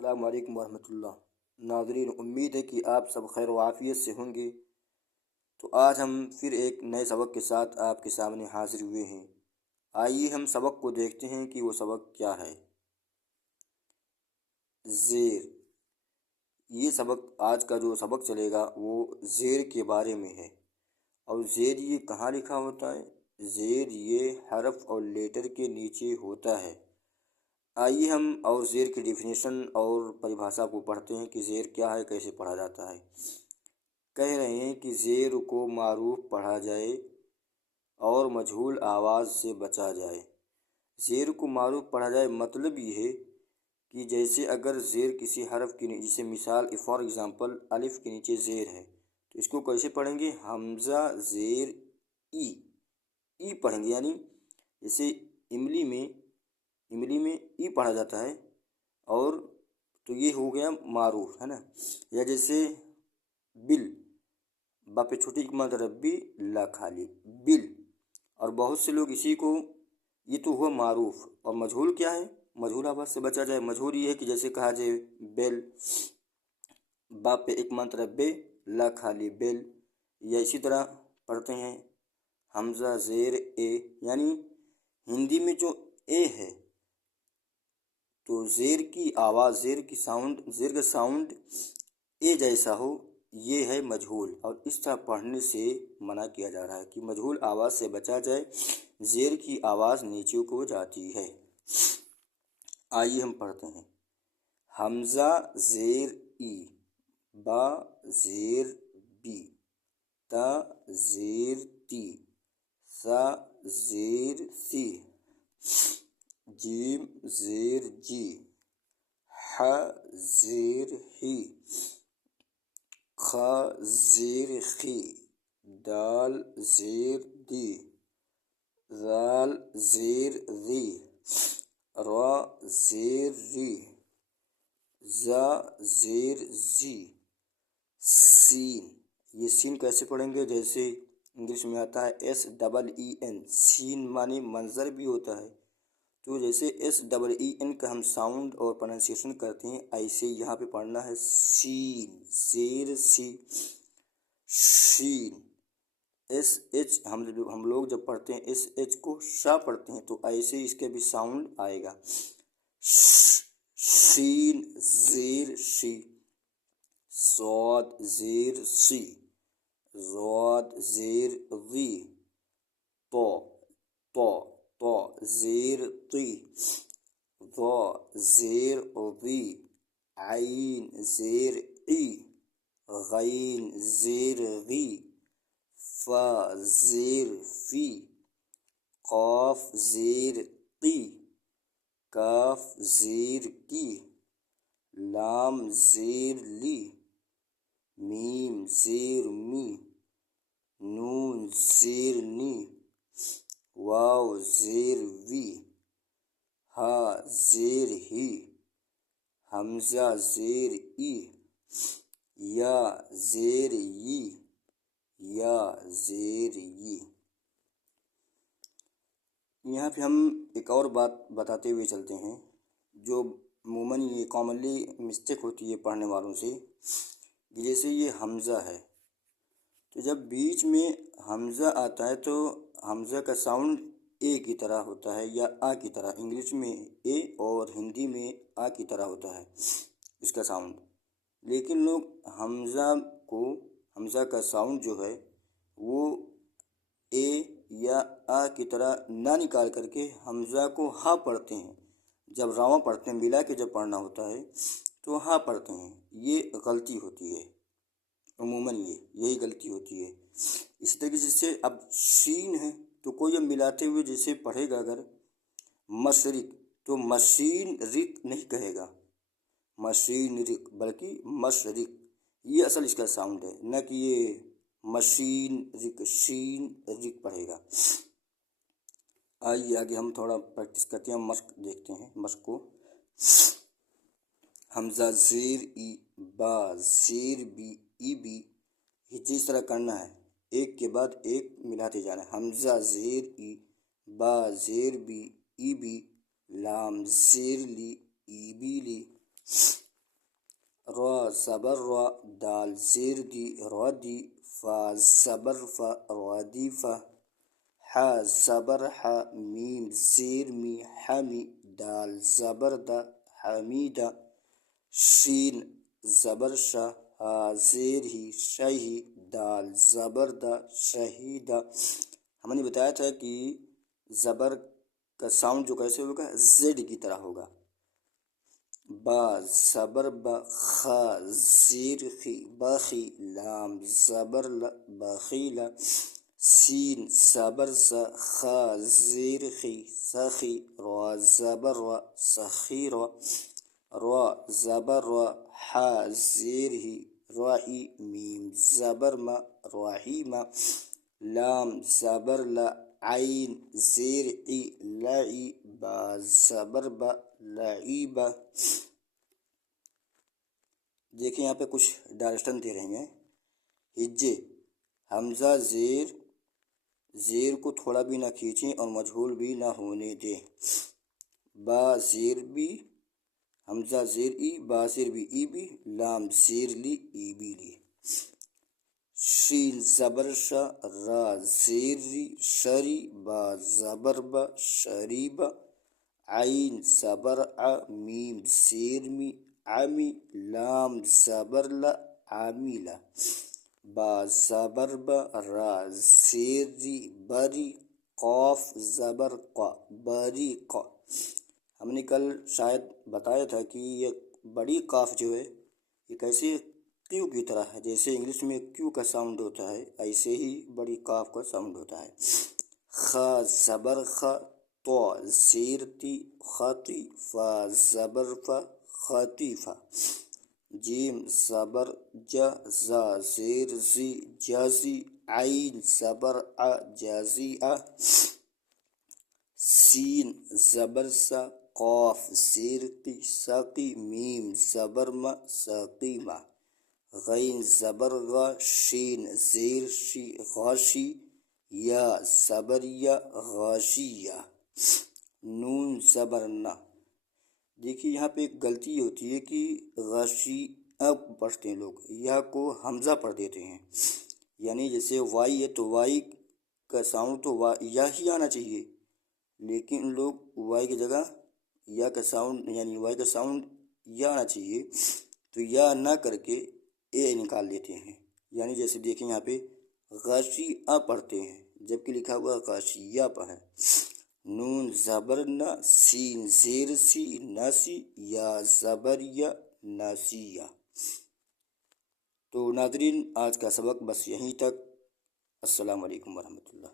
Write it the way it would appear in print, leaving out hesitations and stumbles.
السلام علیکم ورحمۃ اللہ۔ ناظرین، امید ہے کہ آپ سب خیر و عافیت سے ہوں گے۔ تو آج ہم پھر ایک نئے سبق کے ساتھ آپ کے سامنے حاضر ہوئے ہیں۔ آئیے ہم سبق کو دیکھتے ہیں کہ وہ سبق کیا ہے۔ زیر۔ یہ سبق، آج کا جو سبق چلے گا وہ زیر کے بارے میں ہے۔ اور زیر یہ کہاں لکھا ہوتا ہے؟ زیر یہ حرف اور لیٹر کے نیچے ہوتا ہے۔ آئیے ہم اور زیر کی ڈیفینیشن اور پریبھاشا کو پڑھتے ہیں کہ زیر کیا ہے، کیسے پڑھا جاتا ہے۔ کہہ رہے ہیں کہ زیر کو معروف پڑھا جائے اور مجہول آواز سے بچا جائے۔ زیر کو معروف پڑھا جائے مطلب یہ ہے کہ جیسے اگر زیر کسی حرف کی جیسے مثال فار ایگزامپل الف کے نیچے زیر ہے تو اس کو کیسے پڑھیں گے؟ حمزہ زیر ای پڑھیں گے، یعنی جیسے املی میں ای پڑھا جاتا ہے، اور تو یہ ہو گیا معروف، ہے نا۔ یا جیسے بل، با پہ چھوٹی کی مطلب بی لا خالی بل، اور بہت سے لوگ اسی کو، یہ تو ہوا معروف۔ اور مجہول کیا ہے؟ مجہول آواز سے بچا جائے۔ مجہول یہ ہے کہ جیسے کہا جائے بیل، با پہ ایک مطلب بے لا خالی بیل، یا اسی طرح پڑھتے ہیں حمزہ زیر اے، یعنی ہندی میں جو اے ہے تو زیر کی آواز، زیر کا ساؤنڈ اے جیسا ہو، یہ ہے مجہول، اور اس طرح پڑھنے سے منع کیا جا رہا ہے کہ مجہول آواز سے بچا جائے، زیر کی آواز نیچے کو جاتی ہے۔ آئیے ہم پڑھتے ہیں۔ حمزہ زیر ای، با زیر بی، تا زیر تی، سا زیر سی، جیم زیر جی، ح زیر ہی، خ زیر خی، دال زیر دی، ذال زیر ذی، را زیر ری، زا زیر زی، سین۔ یہ سین کیسے پڑھیں گے؟ جیسے انگلش میں آتا ہے SEEN، سین معنی منظر بھی ہوتا ہے، تو جیسے SEEN کا ہم ساؤنڈ اور پروننسیشن کرتے ہیں، ایسے یہاں پہ پڑھنا ہے سین زیر سی، شین۔ SH ہم لوگ جب پڑھتے ہیں SH کو شا پڑھتے ہیں تو ایسے اس کے بھی ساؤنڈ آئے گا، شین زیر شی، صاد زیر سی، ضاد زیر ضی، تو زیر طی، ضا زیر ضی، عین زیر ای، غین زیر غی، فا زیر فی، قاف زیر قی، کاف زیر کی، لام زیر لی، میم زیر می، نون زیر نی، واو زیر وی، ہا زیر ہی، حمزہ زیر ای، یا زیر یی، یا زیر یی۔ یہاں پہ ہم ایک اور بات بتاتے ہوئے چلتے ہیں جو عموماً یہ کامنلی مسٹیک ہوتی ہے پڑھنے والوں سے، جیسے یہ حمزہ ہے تو جب بیچ میں حمزہ آتا ہے تو حمزہ کا ساؤنڈ اے کی طرح ہوتا ہے یا آ کی طرح، انگلش میں اے اور ہندی میں آ کی طرح ہوتا ہے اس کا ساؤنڈ، لیکن لوگ حمزہ کا ساؤنڈ جو ہے وہ اے یا آ کی طرح نہ نکال کر کے حمزہ کو ہا پڑھتے ہیں۔ جب راواں پڑھتے ہیں، ملا کے جب پڑھنا ہوتا ہے تو ہا پڑھتے ہیں، یہ غلطی ہوتی ہے، عموماً یہی غلطی ہوتی ہے۔ اس طریقے سے اب شین ہے تو کوئی اب ملاتے ہوئے جیسے پڑھے گا اگر مشرق تو مشین رق نہیں کہے گا، مشین رق بلکہ مشرق، یہ اصل اس کا ساؤنڈ ہے، نہ کہ یہ مشین رق، شین رق پڑھے گا۔ آئیے آگے ہم تھوڑا پریکٹس کرتے ہیں، مشق دیکھتے ہیں مشق کو۔ حمزہ زیر ای، با زیر بی، ای بی، جس طرح کرنا ہے ایک کے بعد ایک ملاتے جانا ہے۔ حمزہ زیر ای، با زیر بی، ای بی، لام زیر لی، ای بی لی، زبر را دال زیر دی رادی فا زبر فا رادی فا ح زبر ح میم زیر می حمی دال زبر دا حمیدہ شین زبر شا ہا زیر ہی شہی دال زبر دا شہیدہ۔ ہم نے بتایا تھا کہ زبر کا ساؤنڈ جو کیسے ہوگا، زیڈ کی طرح ہوگا۔ با زبر با خا زیر خی باخی لام زبر ل بخیلا سین زبر سا خا زیر خی سخی را زبر را سخیرا را زبر را حا زیر ہی رائی میم زبر ما راحیما لام زبر لا عین زیر ای لعی با زبر با لعیبہ۔ دیکھیں یہاں پہ کچھ ڈائریکشن دے رہے ہیں۔ ہجے حمزہ زیر کو تھوڑا بھی نہ کھینچیں اور مجہول بھی نہ ہونے دیں۔ با زیر بھی حمزہ زیر ای با زیر بھی ای بھی لام زیر لی ای بھی لی۔ شین زبر شا را زیر ری شری با زبر با شریبہ عین زبر ع میم زیر می عمی لام زبر لا عامیلہ با زبر با را زیر ری بری قاف زبر قا بری قا۔ ہم نے کل شاید بتایا تھا کہ یہ بڑی قاف جو ہے یہ کیسے کیو کی طرح ہے، جیسے انگلش میں کیو کا ساؤنڈ ہوتا ہے ایسے ہی بڑی قاف کا ساؤنڈ ہوتا ہے۔ خا زبر خا تو زیر تی خاطی فا زبر فا خاطیفہ جیم زبر جا زا زیر زی جازی عین زبر ع جازیہ سین زبر سا قاف زیر قی ساقی میم زبر ما ساقیمہ غین زبر غا شین زیر شی غاشی یا زبر یا غاشیہ نون زبر نا۔ دیکھیے یہاں پہ ایک غلطی ہوتی ہے کہ غاشی اب پڑھتے ہیں لوگ، یا کو حمزہ پڑھ دیتے ہیں، یعنی جیسے وائی ہے تو وائی کا ساؤنڈ تو یا ہی آنا چاہیے، لیکن لوگ وائی کی جگہ یا کا ساؤنڈ یعنی وائی کا ساؤنڈ یا آنا چاہیے تو یا نہ کر کے اے نکال لیتے ہیں، یعنی جیسے دیکھیں یہاں پہ غاشی آ پڑھتے ہیں جبکہ لکھا ہوا غاشیہ پڑھیں۔ نون زبر نا سین زیر سی ناسی یا زبر یا ناسیہ۔ تو ناظرین آج کا سبق بس یہیں تک۔ السلام علیکم ورحمۃ اللہ۔